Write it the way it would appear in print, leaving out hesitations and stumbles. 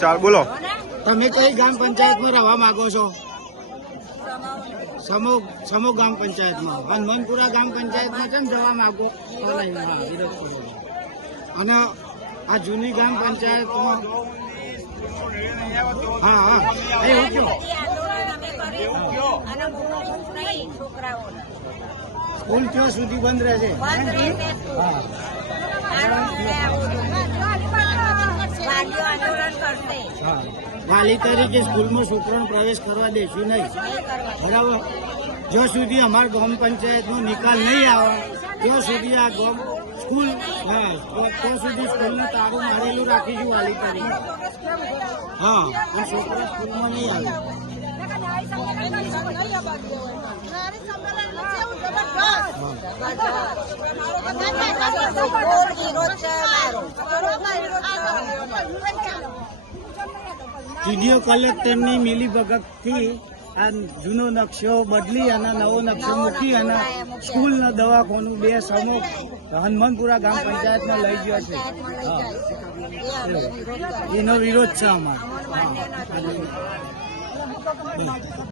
ચાલ બોલો. તમે કઈ ગ્રામ પંચાયતમાં રહેવા માંગો છો? સમૂહ ગ્રામ પંચાયતમાં. હનુમાનપુરા ગ્રામ પંચાયતમાં કેમ જવા માંગો? અને આ જૂની ગ્રામ પંચાયતમાં એવું કયો સ્કૂલ ક્યાં સુધી બંધ રહેશે? વાલી તરીકે સ્કૂલમાં છોકરાનો પ્રવેશ કરવા દેશું નહીં, બરાબર? જ્યાં સુધી અમારા ગ્રામ પંચાયતનો નિકાલ નહીં આવે ત્યાં સુધી આ સ્કૂલ ત્યાં સુધી સ્કૂલનું તાળું મારેલું રાખીશું વાલી તરીકે. હા, પણ છોકરા સ્કૂલમાં નહીં આવે. ટીડીઓ કલેક્ટરની મિલીભગતથી આ જૂનો નકશો બદલી અને નવો નકશો મૂકી અને સ્કૂલનો દવાખાનું 2 સમૂહ હનુમાનપુરા ગ્રામ પંચાયતમાં લઈ ગયો છે. એનો વિરોધ છે અમારો.